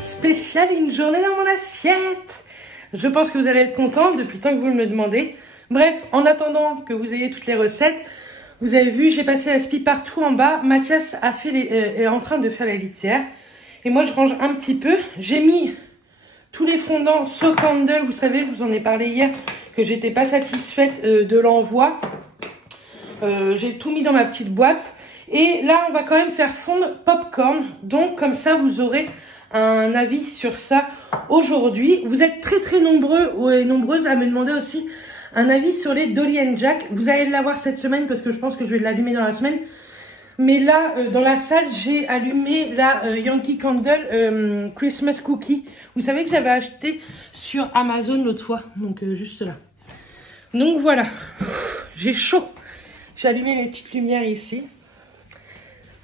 spécial une journée dans mon assiette. Je pense que vous allez être contents depuis le temps que vous me demandez. Bref, en attendant que vous ayez toutes les recettes, vous avez vu, j'ai passé la spie partout en bas. Mathias a fait est en train de faire la litière. Et moi, je range un petit peu. J'ai mis tous les fondants So Candle. Vous savez, je vous en ai parlé hier, que j'étais pas satisfaite de l'envoi. J'ai tout mis dans ma petite boîte. Et là, on va quand même faire fondre popcorn. Donc, comme ça, vous aurez un avis sur ça aujourd'hui. Vous êtes très nombreux et nombreuses à me demander aussi un avis sur les Dolly & Jack. Vous allez l'avoir cette semaine parce que je pense que je vais l'allumer dans la semaine. Mais là, dans la salle, j'ai allumé la Yankee Candle Christmas Cookie. Vous savez que j'avais acheté sur Amazon l'autre fois. Donc, juste là. Donc, voilà. J'ai chaud. J'ai allumé mes petites lumières ici.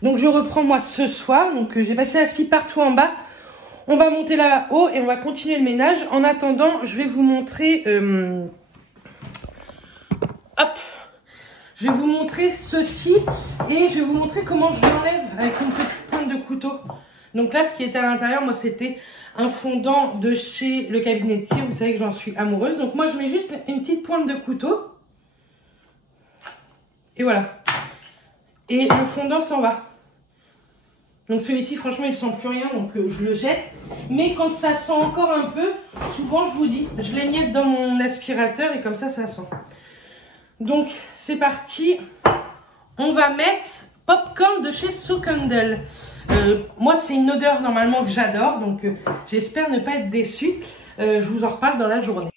Donc, je reprends moi ce soir. Donc, j'ai passé la spie partout en bas. On va monter là-haut et on va continuer le ménage. En attendant, je vais vous montrer... hop, je vais vous montrer ceci et je vais vous montrer comment je l'enlève avec une petite pointe de couteau. Donc là, ce qui était à l'intérieur, moi, c'était un fondant de chez Le Cabinetier. Vous savez que j'en suis amoureuse. Donc moi, je mets juste une petite pointe de couteau. Et voilà. Et le fondant s'en va. Donc celui-ci, franchement, il ne sent plus rien, donc je le jette. Mais quand ça sent encore un peu, souvent, je vous dis, je l'émiette dans mon aspirateur et comme ça, ça sent. Donc, c'est parti. On va mettre popcorn de chez So Candle. Moi, c'est une odeur normalement que j'adore, donc j'espère ne pas être déçue. Je vous en reparle dans la journée.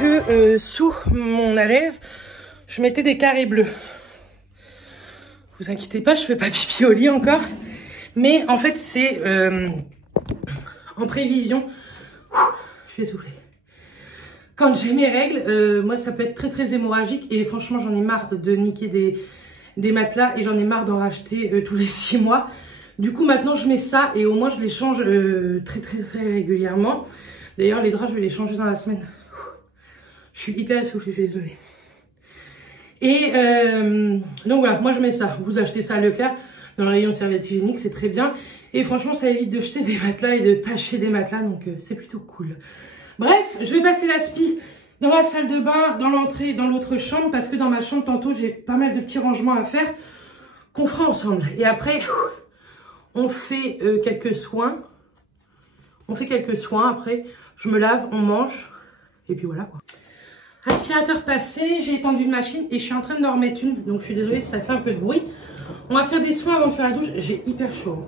Que sous mon alaise, je mettais des carrés bleus. Vous inquiétez pas, je fais pas pipi au lit encore. Mais en fait, c'est en prévision. Je vais souffler. Quand j'ai mes règles, moi, ça peut être très hémorragique. Et franchement, j'en ai marre de niquer des matelas. Et j'en ai marre d'en racheter tous les 6 mois. Du coup, maintenant, je mets ça. Et au moins, je les change très régulièrement. D'ailleurs, les draps, je vais les changer dans la semaine. Je suis hyper essoufflée, je suis désolée. Et donc voilà, moi je mets ça. Vous achetez ça à Leclerc, dans le rayon serviette hygiénique, c'est très bien. Et franchement, ça évite de jeter des matelas et de tacher des matelas, donc c'est plutôt cool. Bref, je vais passer la spie dans la salle de bain, dans l'entrée, dans l'autre chambre, parce que dans ma chambre, tantôt, j'ai pas mal de petits rangements à faire qu'on fera ensemble. Et après, on fait quelques soins. On fait quelques soins, après, je me lave, on mange, et puis voilà quoi. Aspirateur passé, j'ai étendu une machine et je suis en train de remettre une. Donc je suis désolée si ça fait un peu de bruit. On va faire des soins avant de faire la douche. J'ai hyper chaud.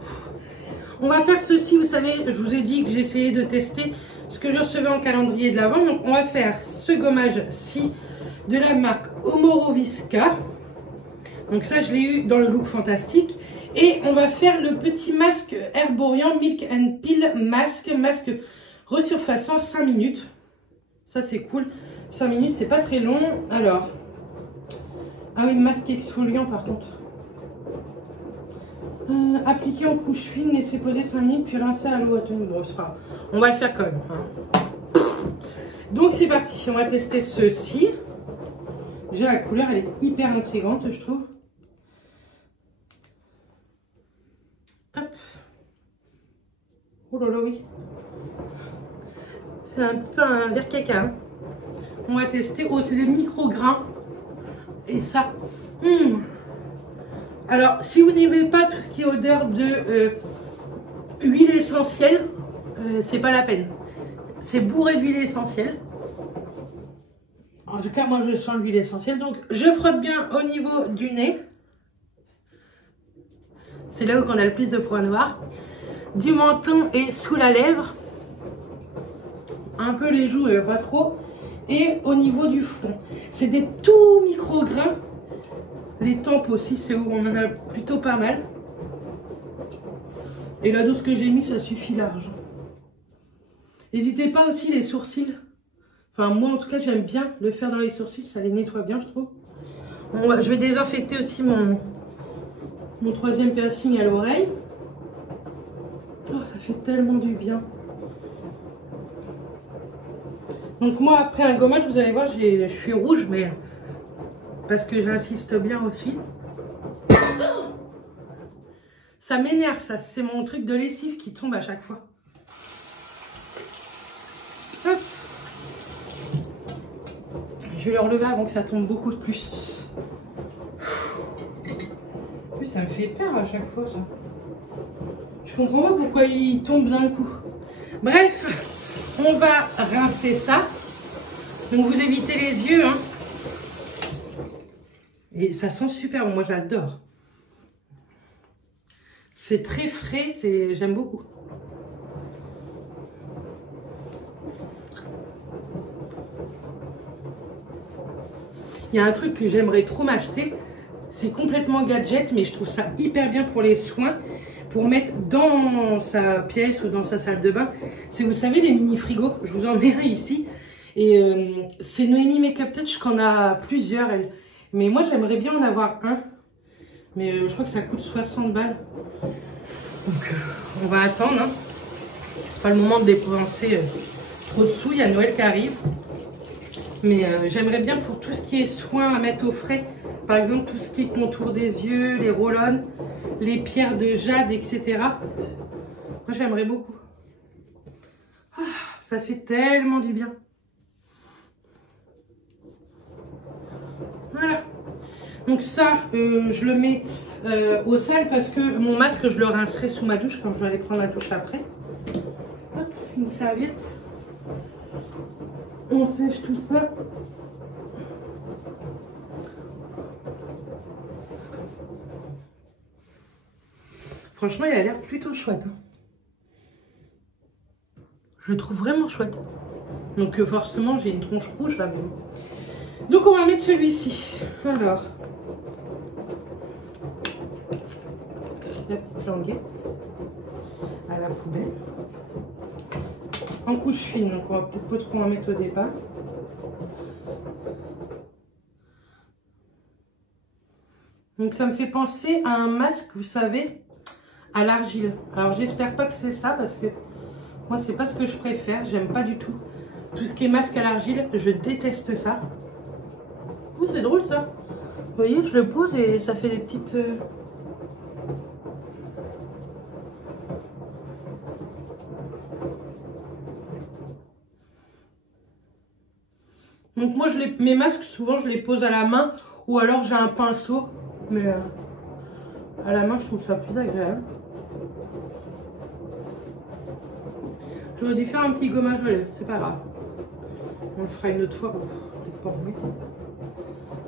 On va faire ceci, vous savez, je vous ai dit que j'ai essayé de tester ce que je recevais en calendrier de l'Avent. Donc on va faire ce gommage-ci de la marque Omorovisca. Donc ça, je l'ai eu dans le look fantastique. Et on va faire le petit masque Herborian Milk and Peel masque resurfaçant 5 minutes. Ça c'est cool. 5 minutes, c'est pas très long. Alors, ah oui, masque exfoliant par contre. Appliquer en couche fine, laisser poser 5 minutes, puis rincer à l'eau. Bon, c'est pas grave. On va le faire quand même. Hein. Donc c'est parti. On va tester ceci. Déjà la couleur, elle est hyper intrigante, je trouve. Hop. Oh là là, oui. C'est un petit peu un verre caca. Hein. On va tester. Oh, c'est des micro-grains. Et ça. Alors, si vous n'aimez pas tout ce qui est odeur de huile essentielle, c'est pas la peine. C'est bourré d'huile essentielle. En tout cas, moi, je sens l'huile essentielle. Donc, je frotte bien au niveau du nez. C'est là où on a le plus de points noirs. du menton et sous la lèvre. Un peu les joues, pas trop. Et au niveau du front. C'est des tout micro-grains. Les tempes aussi, c'est où on en a plutôt pas mal. Et la dose que j'ai mis, ça suffit large. N'hésitez pas aussi les sourcils. Enfin, moi en tout cas, j'aime bien le faire dans les sourcils. Ça les nettoie bien, je trouve. Je vais désinfecter aussi mon troisième piercing à l'oreille. Oh, ça fait tellement du bien. Donc moi, après un gommage, vous allez voir, je suis rouge, mais parce que j'insiste bien aussi. Ça m'énerve, ça. C'est mon truc de lessive qui tombe à chaque fois. Hop. Je vais le relever avant que ça tombe beaucoup plus. En plus, ça me fait peur à chaque fois, ça. Je comprends pas pourquoi il tombe d'un coup. Bref, on va rincer ça. Donc, vous évitez les yeux, hein. Et ça sent super bon. Moi, j'adore. C'est très frais, j'aime beaucoup. Il y a un truc que j'aimerais trop m'acheter. C'est complètement gadget, mais je trouve ça hyper bien pour les soins. Pour mettre dans sa pièce ou dans sa salle de bain. C'est, vous savez, les mini frigos. Je vous en mets un ici. Et c'est Noémie Makeup Touch qu'on a plusieurs, elle. Mais moi, j'aimerais bien en avoir un. Mais je crois que ça coûte 60 balles. Donc, on va attendre. Hein. C'est pas le moment de dépenser trop de sous. Il y a Noël qui arrive. Mais j'aimerais bien pour tout ce qui est soins à mettre au frais. Par exemple, tout ce qui est contour des yeux, les roll-on, les pierres de jade, etc. Moi, j'aimerais beaucoup. Ah, ça fait tellement du bien. Voilà. Donc ça, je le mets au sale parce que mon masque, je le rincerai sous ma douche quand je vais aller prendre ma douche après. Hop, une serviette. On sèche tout ça. Franchement, il a l'air plutôt chouette. Hein. Je le trouve vraiment chouette. Donc forcément, j'ai une tronche rouge là. Mais... Donc on va mettre celui-ci. Alors, la petite languette à la poubelle. En couche fine, donc on va peut-être pas trop en mettre au départ. Donc ça me fait penser à un masque, vous savez, à l'argile. Alors j'espère pas que c'est ça parce que moi c'est pas ce que je préfère, j'aime pas du tout. Tout ce qui est masque à l'argile, je déteste ça. Ouh, c'est drôle ça. Vous voyez, je le pose et ça fait des petites... Donc moi, mes masques, souvent, je les pose à la main ou alors j'ai un pinceau. Mais à la main, je trouve ça plus agréable. J'aurais dû faire un petit gommage aux lèvres, c'est pas grave. On le fera une autre fois. Peut-être pas en mettre.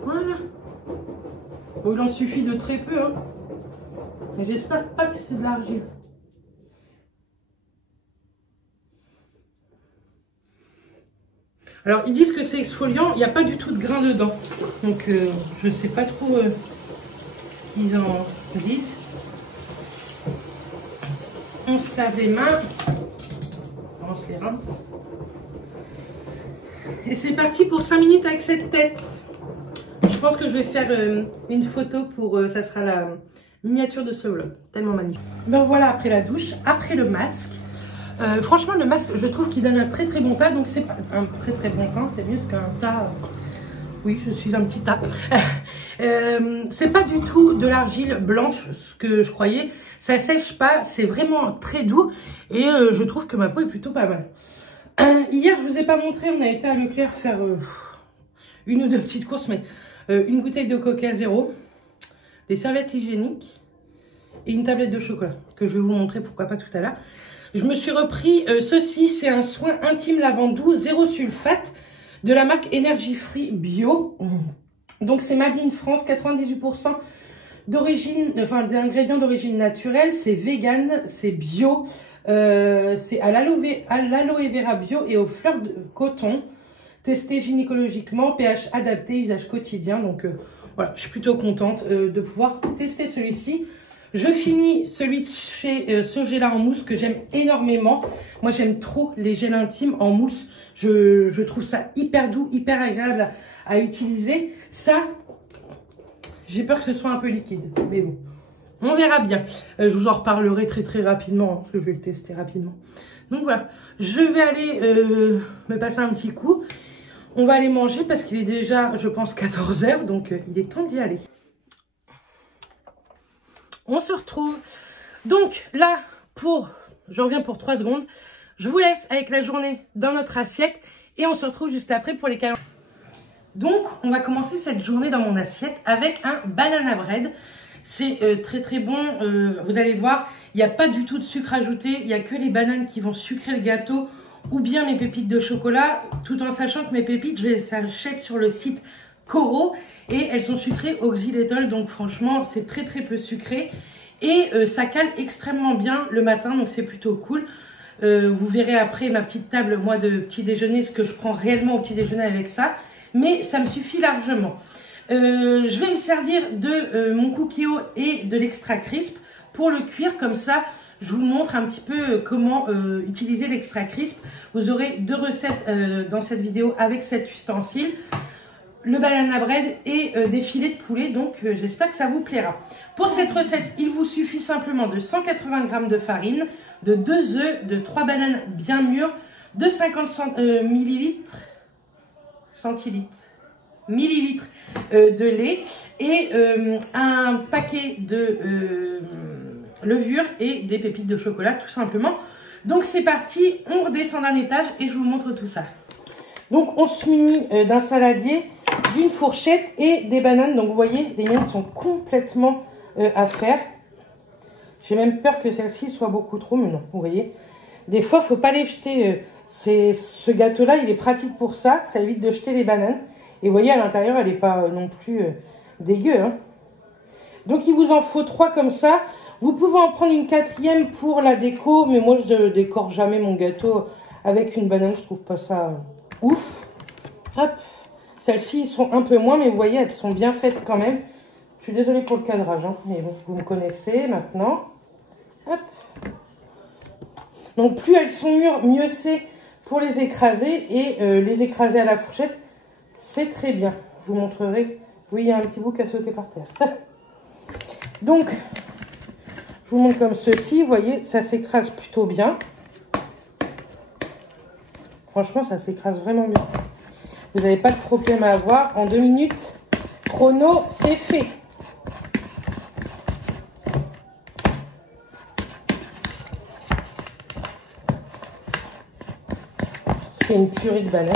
Voilà. Bon, il en suffit de très peu. Hein. Et j'espère pas que c'est de l'argile. Alors, ils disent que c'est exfoliant. Il n'y a pas du tout de grains dedans. Donc, je sais pas trop ce qu'ils en disent. On se lave les mains. On se les rince. Et c'est parti pour 5 minutes avec cette tête. Je pense que je vais faire une photo pour... ça sera la miniature de ce vlog. Tellement magnifique. Ben voilà, après la douche, après le masque. Franchement, le masque, je trouve qu'il donne un très très bon tas. Donc c'est pas un très très bon teint, c'est mieux qu'un tas. Oui, je suis un petit tas. C'est pas du tout de l'argile blanche, ce que je croyais. Ça sèche pas, c'est vraiment très doux. Et je trouve que ma peau est plutôt pas mal. Hier, je vous ai pas montré, on a été à Leclerc faire une ou deux petites courses, mais une bouteille de Coca Zéro, des serviettes hygiéniques et une tablette de chocolat, que je vais vous montrer pourquoi pas tout à l'heure. Je me suis repris ceci, c'est un soin intime lavande doux, zéro sulfate, de la marque Energy Free Bio. Donc c'est Made in France, 98% des ingrédients d'origine naturelle, c'est vegan, c'est bio, c'est à l'aloe vera bio et aux fleurs de coton, testé gynécologiquement, pH adapté, usage quotidien. Donc voilà, je suis plutôt contente de pouvoir tester celui-ci. Je finis celui de chez ce gel en mousse que j'aime énormément. Moi, j'aime trop les gels intimes en mousse. Je trouve ça hyper doux, hyper agréable à utiliser. Ça, j'ai peur que ce soit un peu liquide, mais bon, on verra bien. Je vous en reparlerai très rapidement, hein, parce que je vais le tester rapidement. Donc voilà, je vais aller me passer un petit coup. On va aller manger parce qu'il est déjà, je pense, 14 h, donc il est temps d'y aller. On se retrouve. Donc là, je reviens pour 3 secondes. Je vous laisse avec la journée dans notre assiette et on se retrouve juste après pour les calendriers. Donc, on va commencer cette journée dans mon assiette avec un banana bread. C'est très bon. Vous allez voir, il n'y a pas du tout de sucre ajouté. Il n'y a que les bananes qui vont sucrer le gâteau ou bien mes pépites de chocolat. Tout en sachant que mes pépites, je les achète sur le site Coro et elles sont sucrées au xylitol. Donc franchement, c'est très peu sucré. Et ça cale extrêmement bien le matin, donc c'est plutôt cool. Vous verrez après ma petite table, moi, de petit déjeuner, ce que je prends réellement au petit déjeuner avec ça. Mais ça me suffit largement. Je vais me servir de mon Cookéo et de l'extra crisp pour le cuire. Comme ça, je vous montre un petit peu comment utiliser l'extra crisp. Vous aurez 2 recettes dans cette vidéo avec cet ustensile. Le banana bread et des filets de poulet. Donc, j'espère que ça vous plaira. Pour cette recette, il vous suffit simplement de 180 g de farine, de 2 œufs, de 3 bananes bien mûres, de 50 millilitres de lait et un paquet de levure et des pépites de chocolat tout simplement. Donc c'est parti, on redescend d'un étage et je vous montre tout ça. Donc on se munit d'un saladier, d'une fourchette et des bananes. Donc vous voyez, les miennes sont complètement à faire. J'ai même peur que celle-ci soit beaucoup trop, mais non, vous voyez. Des fois, il ne faut pas les jeter. Ce gâteau-là, il est pratique pour ça. Ça évite de jeter les bananes. Et vous voyez, à l'intérieur, elle n'est pas non plus dégueu. Hein. Donc, il vous en faut 3 comme ça. Vous pouvez en prendre une 4e pour la déco. Mais moi, je ne décore jamais mon gâteau avec une banane. Je trouve pas ça ouf. Hop. Celles-ci sont un peu moins, mais vous voyez, elles sont bien faites quand même. Je suis désolée pour le cadrage, hein, mais bon, vous me connaissez maintenant. Hop. Donc, plus elles sont mûres, mieux c'est pour les écraser. Et les écraser à la fourchette, c'est très bien. Je vous montrerai. Oui, il y a un petit bout qui a sauté par terre. Donc, je vous montre comme ceci. Vous voyez, ça s'écrase plutôt bien. Franchement, ça s'écrase vraiment bien. Vous n'avez pas de problème à avoir. En 2 minutes, chrono, c'est fait. C'est une purée de bananes.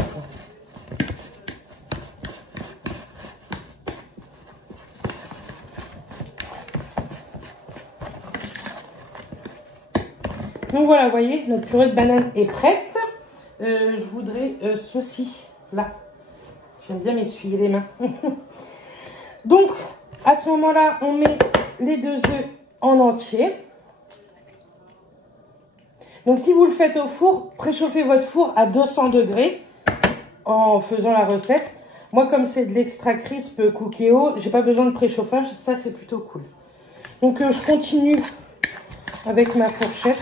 Donc voilà, vous voyez, notre purée de banane est prête. Je voudrais ceci, là. J'aime bien m'essuyer les mains. Donc, à ce moment-là, on met les 2 œufs en entier. Donc, si vous le faites au four, préchauffez votre four à 200 degrés en faisant la recette. Moi, comme c'est de l'extra crisp Cookéo, j'ai pas besoin de préchauffage. Ça, c'est plutôt cool. Donc, je continue avec ma fourchette.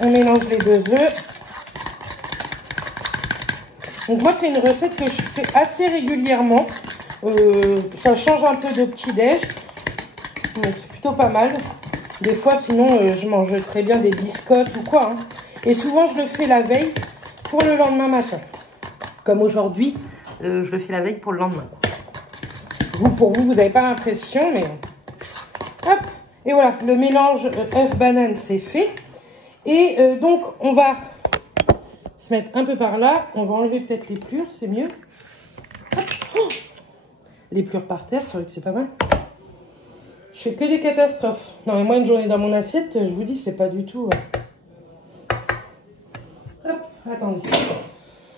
On mélange les 2 œufs. Donc moi, c'est une recette que je fais assez régulièrement. Ça change un peu de petit-déj. Donc c'est plutôt pas mal. Des fois, sinon, je mange très bien des biscottes ou quoi. Hein. Et souvent, je le fais la veille pour le lendemain matin. Comme aujourd'hui, je le fais la veille pour le lendemain. Pour vous, vous n'avez pas l'impression, mais... Hop. Et voilà, le mélange œuf-banane, c'est fait. Et donc, on va se mettre un peu par là. On va enlever peut-être les plures, c'est mieux. Oh, les plures par terre, c'est vrai que c'est pas mal. Je fais que des catastrophes. Non, mais moi, une journée dans mon assiette, je vous dis, c'est pas du tout... Hop, attendez.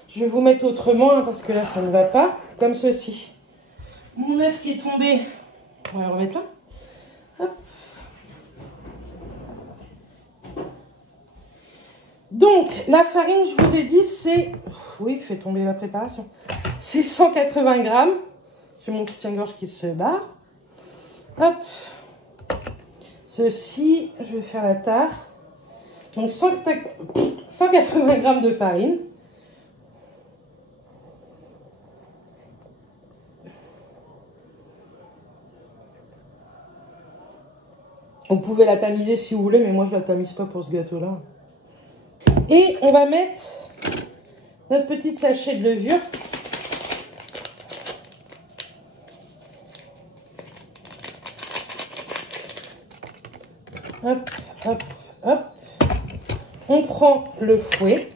Je vais vous mettre autrement, hein, parce que là, ça ne va pas. Comme ceci. mon œuf qui est tombé. On va le remettre là. Hop. Donc, la farine, je vous ai dit, c'est... Oui, fait tomber la préparation. C'est 180 grammes. J'ai mon soutien-gorge qui se barre. Hop. Ceci, je vais faire la tare. Donc, 180 grammes de farine. Vous pouvez la tamiser si vous voulez, mais moi, je la tamise pas pour ce gâteau-là. Et on va mettre notre petit sachet de levure. Hop, hop, hop. On prend le fouet.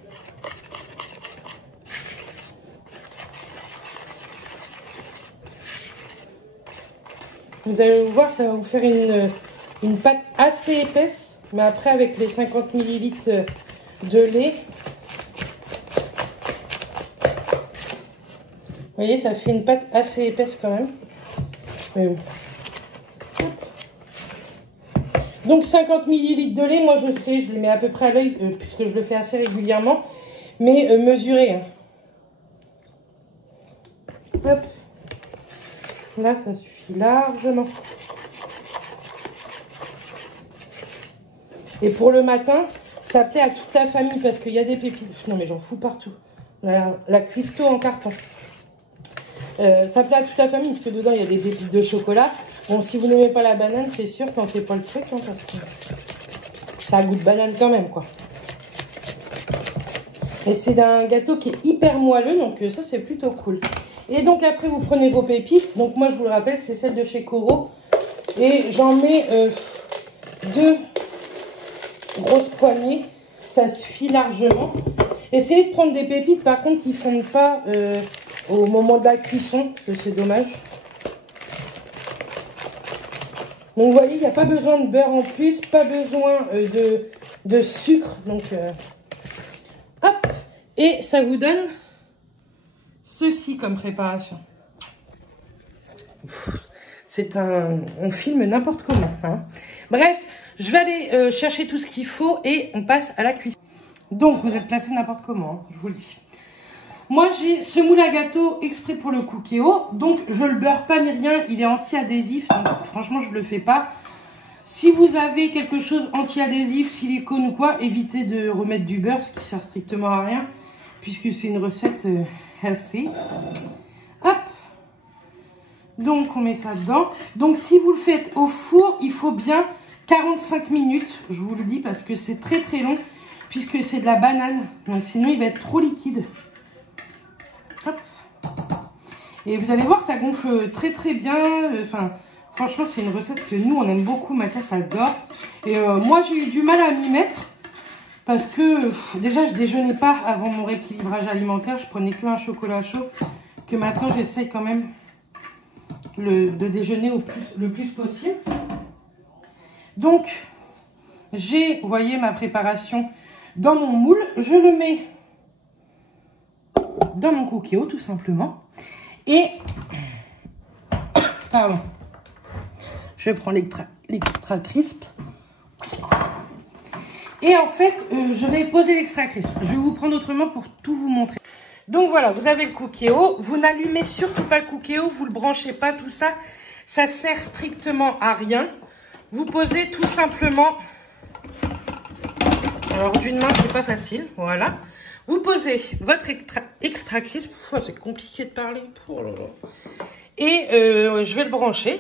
Vous allez voir, ça va vous faire une pâte assez épaisse. Mais après, avec les 50 ml de lait, vous voyez, ça fait une pâte assez épaisse quand même. Mais bon. Donc 50 ml de lait, moi je sais, je les mets à peu près à l'œil, puisque je le fais assez régulièrement, mais mesuré. Hein. Hop. Là, ça suffit largement. Et pour le matin, ça plaît à toute la famille, parce qu'il y a des pépites. Non mais j'en fous partout. La cuistot en carton. Ça plaît à toute la famille, parce que dedans il y a des pépites de chocolat. Bon, si vous n'aimez pas la banane, c'est sûr, tentez pas le truc, hein, parce que ça a goût de banane quand même, quoi. Et c'est un gâteau qui est hyper moelleux, donc ça c'est plutôt cool. Et donc après vous prenez vos pépites, donc moi je vous le rappelle, c'est celle de chez Coro. Et j'en mets 2 grosses poignées, ça suffit largement. Essayez de prendre des pépites par contre qui ne fondent pas au moment de la cuisson, parce que c'est dommage. Donc vous voyez, il n'y a pas besoin de beurre en plus, pas besoin de sucre. Donc hop, et ça vous donne ceci comme préparation. C'est on filme n'importe comment. Hein. Bref, je vais aller chercher tout ce qu'il faut et on passe à la cuisson. Donc vous êtes placé n'importe comment, hein, je vous le dis. Moi j'ai ce moule à gâteau exprès pour le cookéo, donc je le beurre pas ni rien, il est anti-adhésif, donc franchement je le fais pas. Si vous avez quelque chose anti-adhésif, silicone ou quoi, évitez de remettre du beurre, ce qui sert strictement à rien, puisque c'est une recette healthy. Hop, donc on met ça dedans. Donc si vous le faites au four, il faut bien 45 minutes, je vous le dis, parce que c'est très très long, puisque c'est de la banane, donc sinon il va être trop liquide. Hop. Et vous allez voir, ça gonfle très très bien. Enfin, franchement, c'est une recette que nous, on aime beaucoup. Ma classe adore. Et moi, j'ai eu du mal à m'y mettre. Parce que, déjà, je déjeunais pas avant mon rééquilibrage alimentaire. Je prenais que un chocolat chaud. Que maintenant, j'essaye quand même de déjeuner le plus possible. Donc, j'ai, vous voyez, ma préparation dans mon moule. Je le mets dans mon cookéo tout simplement et pardon, je prends l'extra crisp et en fait je vais poser l'extra crisp. Je vais vous prendre autrement pour tout vous montrer. Donc voilà, vous avez le cookéo, vous n'allumez surtout pas le cookéo, vous le branchez pas, tout ça, ça sert strictement à rien. Vous posez tout simplement, alors d'une main c'est pas facile, voilà. Vous posez votre extra crisp. Oh, c'est compliqué de parler. Oh là là. Et je vais le brancher.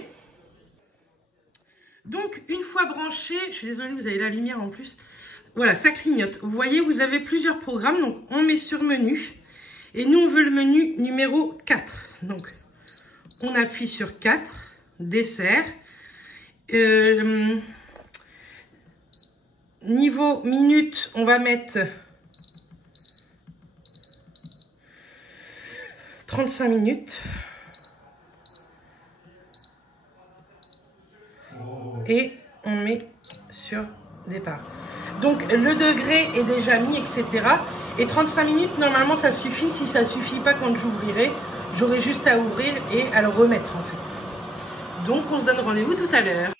Donc, une fois branché, je suis désolée, vous avez la lumière en plus. Voilà, ça clignote. Vous voyez, vous avez plusieurs programmes. Donc, on met sur menu. Et nous, on veut le menu numéro 4. Donc, on appuie sur 4. Dessert. Niveau minute, on va mettre 35 minutes. Et on met sur départ. Donc le degré est déjà mis, etc. Et 35 minutes, normalement ça suffit. Si ça suffit pas quand j'ouvrirai, J'aurai juste à ouvrir et à le remettre en fait. Donc on se donne rendez-vous tout à l'heure.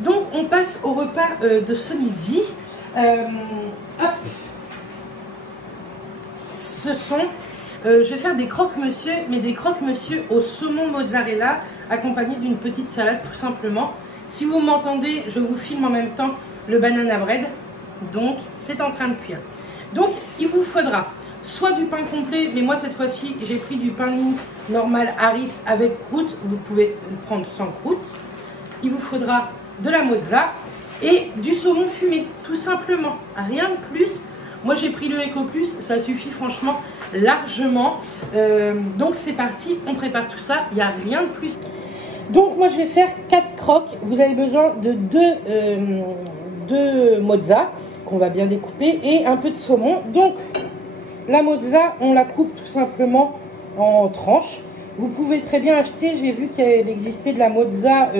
Donc on passe au repas de ce midi. Hop. Ce sont... je vais faire des croque-monsieur, mais des croque-monsieur au saumon mozzarella, accompagnés d'une petite salade tout simplement. Si vous m'entendez, je vous filme en même temps le banana bread. Donc, c'est en train de cuire. Donc, il vous faudra soit du pain complet, mais moi cette fois-ci, j'ai pris du pain mou normal Harris avec croûte. Vous pouvez le prendre sans croûte. Il vous faudra de la mozza et du saumon fumé, tout simplement. Rien de plus. Moi, j'ai pris le Eco Plus, ça suffit franchement largement. Donc c'est parti, on prépare tout ça, il n'y a rien de plus. Donc moi je vais faire 4 croques. Vous avez besoin de deux mozza qu'on va bien découper et un peu de saumon. Donc la mozza, on la coupe tout simplement en tranches. Vous pouvez très bien acheter, j'ai vu qu'il existait de la mozza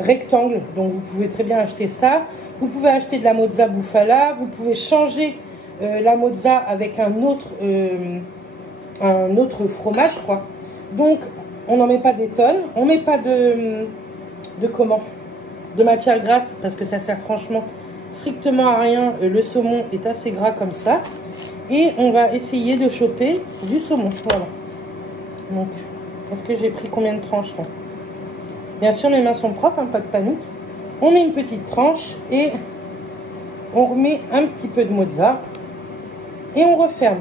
rectangle, donc vous pouvez très bien acheter ça. Vous pouvez acheter de la mozza bufala, vous pouvez changer la mozza avec un autre fromage quoi. Donc on n'en met pas des tonnes, on met pas de matière grasse parce que ça sert franchement strictement à rien. Le saumon est assez gras comme ça et on va essayer de choper du saumon. Voilà. Donc est-ce que j'ai pris combien de tranches là? Bien sûr mes mains sont propres, hein, pas de panique. On met une petite tranche et on remet un petit peu de mozza. Et on referme.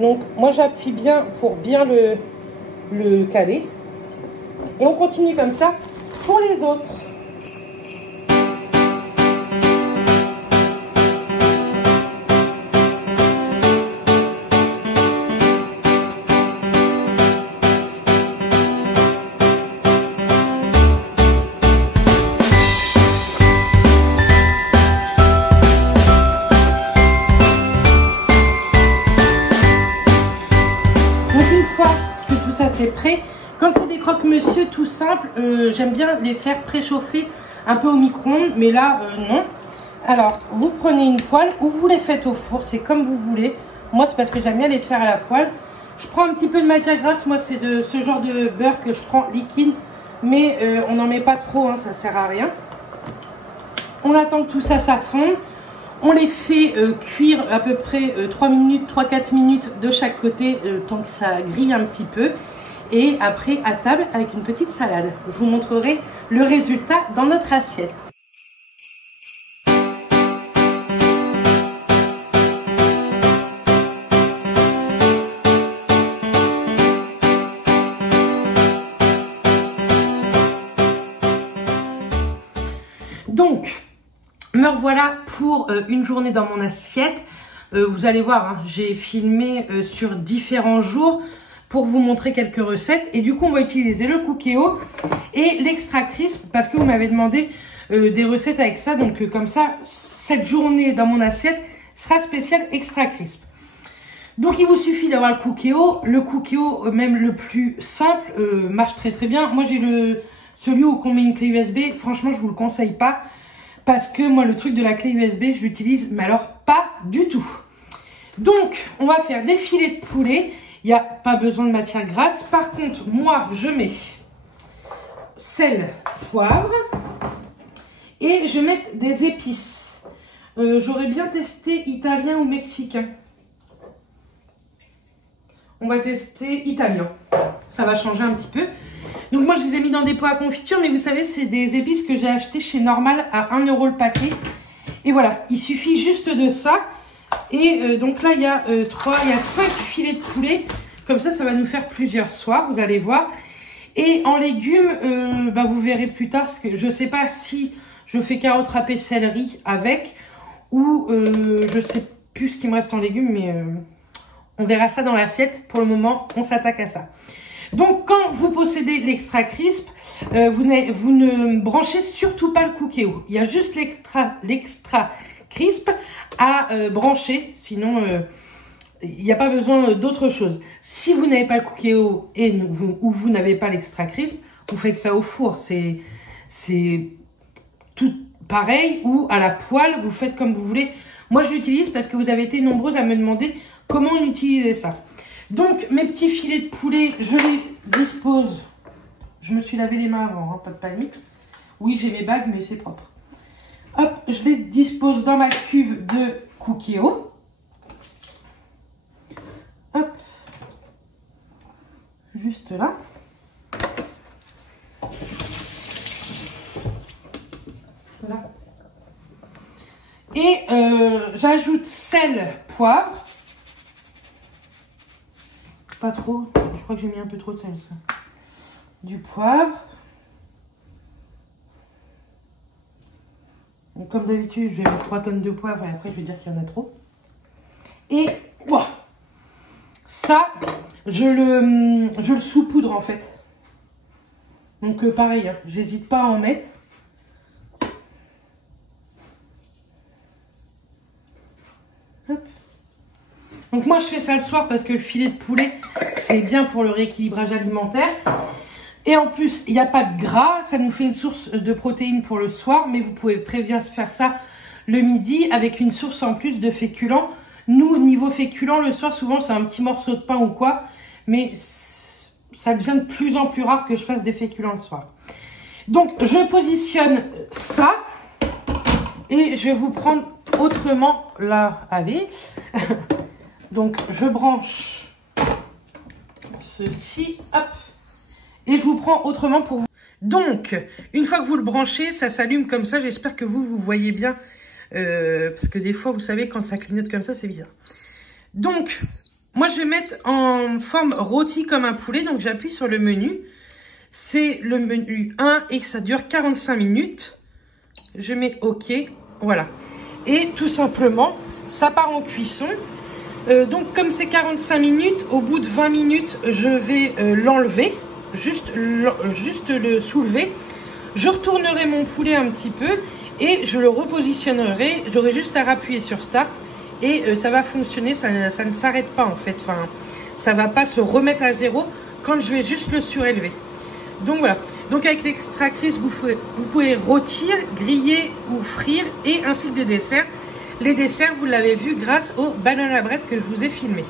Donc moi j'appuie bien pour bien le caler. Et on continue comme ça pour les autres. Prêt. Quand c'est des croque-monsieur tout simple, j'aime bien les faire préchauffer un peu au micro-ondes, mais là non. Alors vous prenez une poêle ou vous les faites au four, c'est comme vous voulez. Moi c'est parce que j'aime bien les faire à la poêle. Je prends un petit peu de matière grasse, moi c'est de ce genre de beurre que je prends liquide, mais on n'en met pas trop, hein, ça sert à rien. On attend que tout ça fonde. On les fait cuire à peu près 3-4 minutes de chaque côté, tant que ça grille un petit peu. Et après à table avec une petite salade. Je vous montrerai le résultat dans notre assiette. Donc, me revoilà pour une journée dans mon assiette. Vous allez voir, hein, j'ai filmé sur différents jours pour vous montrer quelques recettes. Et du coup, on va utiliser le Cookéo et l'extra crisp parce que vous m'avez demandé des recettes avec ça. Donc, comme ça, cette journée dans mon assiette sera spéciale extra crisp. Donc, il vous suffit d'avoir le Cookéo. Le Cookéo, même le plus simple, marche très très bien. Moi, j'ai celui où on met une clé USB. Franchement, je vous le conseille pas parce que moi, le truc de la clé USB, je l'utilise, mais alors pas du tout. Donc, on va faire des filets de poulet. Il n'y a pas besoin de matière grasse. Par contre, moi, je mets sel, poivre et je vais mettre des épices. J'aurais bien testé italien ou mexicain. On va tester italien. Ça va changer un petit peu. Donc moi, je les ai mis dans des pots à confiture, mais vous savez, c'est des épices que j'ai acheté chez Normal à 1 € le paquet. Et voilà, il suffit juste de ça. Et donc là, il y a 5 filets de poulet. Comme ça, ça va nous faire plusieurs soirs, vous allez voir. Et en légumes, vous verrez plus tard. Parce que je ne sais pas si je fais carottes râpées, céleri avec. Ou je ne sais plus ce qui me reste en légumes. Mais on verra ça dans l'assiette. Pour le moment, on s'attaque à ça. Donc, quand vous possédez l'extra crisp, vous ne branchez surtout pas le Cookéo. Il y a juste l'extra crisp à brancher. Sinon, il n'y a pas besoin d'autre chose. Si vous n'avez pas le Cookéo ou vous n'avez pas l'extra crisp, vous faites ça au four. C'est tout pareil, ou à la poêle, vous faites comme vous voulez. Moi, je l'utilise parce que vous avez été nombreuses à me demander comment on utilisait ça. Donc, mes petits filets de poulet, je les dispose. Je me suis lavé les mains avant, hein, pas de panique. Oui, j'ai mes bagues, mais c'est propre. Hop, je les dispose dans ma cuve de Cookéo. Hop, juste là. Voilà. Et j'ajoute sel, poivre. Pas trop, je crois que j'ai mis un peu trop de sel. Ça. Du poivre. Donc, comme d'habitude, je vais mettre 3 tonnes de poivre et après je vais dire qu'il y en a trop. Et wow, ça, je le saupoudre en fait. Donc pareil, hein, j'hésite pas à en mettre. Hop. Donc moi je fais ça le soir parce que le filet de poulet, c'est bien pour le rééquilibrage alimentaire. Et en plus, il n'y a pas de gras, ça nous fait une source de protéines pour le soir, mais vous pouvez très bien faire ça le midi avec une source en plus de féculents. Nous, niveau féculents, le soir, souvent, c'est un petit morceau de pain ou quoi, mais ça devient de plus en plus rare que je fasse des féculents le soir. Donc, je positionne ça et je vais vous prendre autrement là. Allez. Donc, je branche ceci, hop. Et je vous prends autrement pour vous. Donc, une fois que vous le branchez, ça s'allume comme ça. J'espère que vous voyez bien. Parce que des fois, vous savez, quand ça clignote comme ça, c'est bizarre. Donc, moi, je vais mettre en forme rôti comme un poulet. Donc, j'appuie sur le menu. C'est le menu 1 et ça dure 45 minutes. Je mets OK. Voilà. Et tout simplement, ça part en cuisson. Donc, comme c'est 45 minutes, au bout de 20 minutes, je vais l'enlever. Juste le soulever. Je retournerai mon poulet un petit peu et je le repositionnerai. J'aurai juste à appuyer sur Start et ça va fonctionner. Ça ne s'arrête pas en fait. Enfin, ça va pas se remettre à zéro quand je vais juste le surélever. Donc voilà. Donc avec l'extra crisp, vous pouvez rôtir, griller ou frire et ainsi que des desserts. Les desserts, vous l'avez vu grâce au banana bread que je vous ai filmé.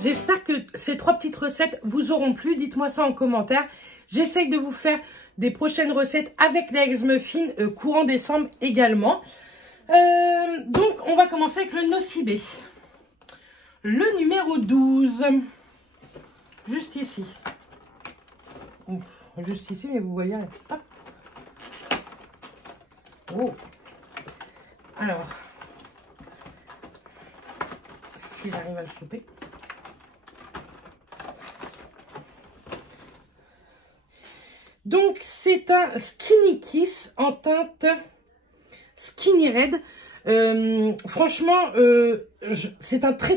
J'espère que ces 3 petites recettes vous auront plu. Dites-moi ça en commentaire. J'essaye de vous faire des prochaines recettes avec les eggs muffins courant décembre également. Donc, on va commencer avec le nocibé. Le numéro 12. Juste ici. Juste ici, mais vous voyez. Hop. Oh. Alors, si j'arrive à le choper. Donc, c'est un Skinny Kiss en teinte Skinny Red. Franchement, c'est un très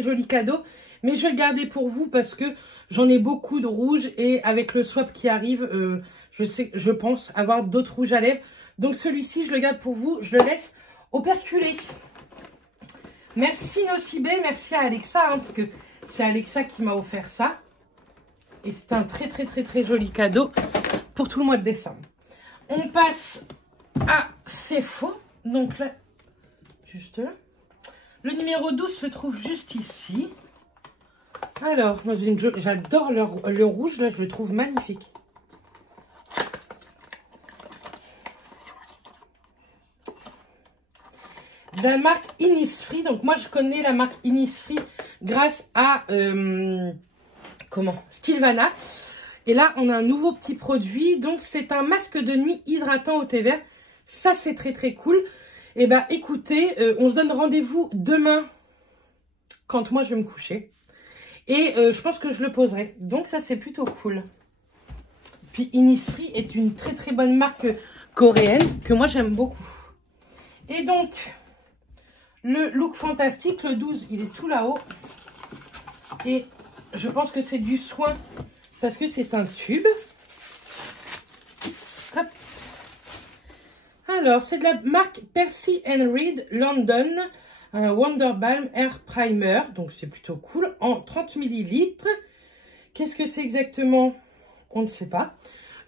joli cadeau. Mais je vais le garder pour vous parce que j'en ai beaucoup de rouge. Et avec le swap qui arrive, je pense avoir d'autres rouges à lèvres. Donc, celui-ci, je le garde pour vous. Je le laisse operculer. Merci Nocibé, merci à Alexa. Hein, parce que c'est Alexa qui m'a offert ça. Et c'est un très joli cadeau pour tout le mois de décembre. On passe à C'est faux. Donc là, juste là. Le numéro 12 se trouve juste ici. Alors, j'adore le rouge, là, je le trouve magnifique. De la marque Innisfree. Donc moi, je connais la marque Innisfree grâce à... Stilvana. Et là, on a un nouveau petit produit. Donc, c'est un masque de nuit hydratant au thé vert. Ça, c'est très cool. Et bah, écoutez, on se donne rendez-vous demain quand moi, je vais me coucher. Et je pense que je le poserai. Donc, ça, c'est plutôt cool. Puis, Innisfree est une très bonne marque coréenne que moi, j'aime beaucoup. Et donc, le look fantastique, le 12, il est tout là-haut. Et... je pense que c'est du soin parce que c'est un tube. Alors, c'est de la marque Percy Reed London, un Wonder Balm Air Primer. Donc, c'est plutôt cool. En 30 ml. Qu'est-ce que c'est exactement? On ne sait pas.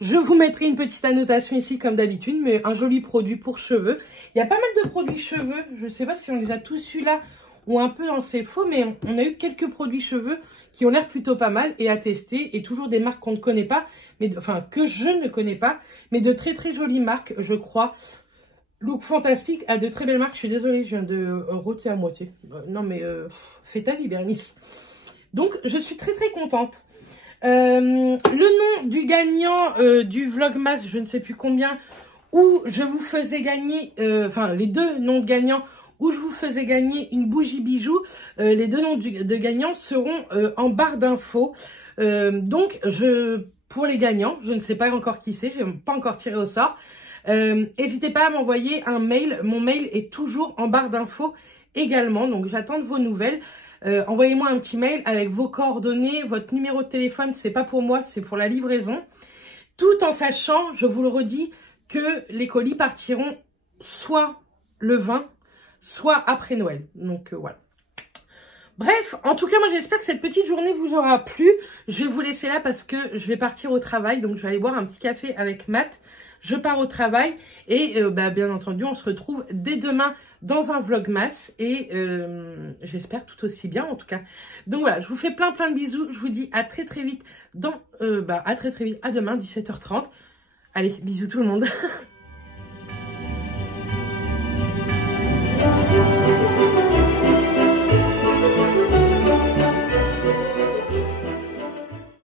Je vous mettrai une petite annotation ici, comme d'habitude, mais un joli produit pour cheveux. Il y a pas mal de produits cheveux. Je ne sais pas si on les a tous eu là ou un peu dans ces faux, mais on a eu quelques produits cheveux qui ont l'air plutôt pas mal et à tester. Et toujours des marques qu'on ne connaît pas, mais enfin que je ne connais pas, mais de très très jolies marques, je crois. Look Fantastique a de très belles marques. Je suis désolée, je viens de rôter à moitié. Non mais fais ta vie, Bernice. Donc je suis très très contente. Le nom du gagnant du Vlogmas, je ne sais plus combien, où je vous faisais gagner, enfin les deux noms de gagnants, où je vous faisais gagner une bougie bijou, les deux noms de gagnants seront en barre d'infos. Donc, pour les gagnants, je ne sais pas encore qui c'est, je n'ai pas encore tiré au sort. N'hésitez pas à m'envoyer un mail, mon mail est toujours en barre d'infos également, donc j'attends de vos nouvelles. Envoyez-moi un petit mail avec vos coordonnées, votre numéro de téléphone, c'est pas pour moi, c'est pour la livraison. Tout en sachant, je vous le redis, que les colis partiront soit le 20, soit après Noël. Donc voilà. Bref, en tout cas, moi j'espère que cette petite journée vous aura plu. Je vais vous laisser là parce que je vais partir au travail. Donc je vais aller boire un petit café avec Matt. Je pars au travail et bien entendu, on se retrouve dès demain dans un vlogmas et j'espère tout aussi bien en tout cas. Donc voilà, je vous fais plein de bisous. Je vous dis à très vite à très vite, à demain 17h30. Allez, bisous tout le monde.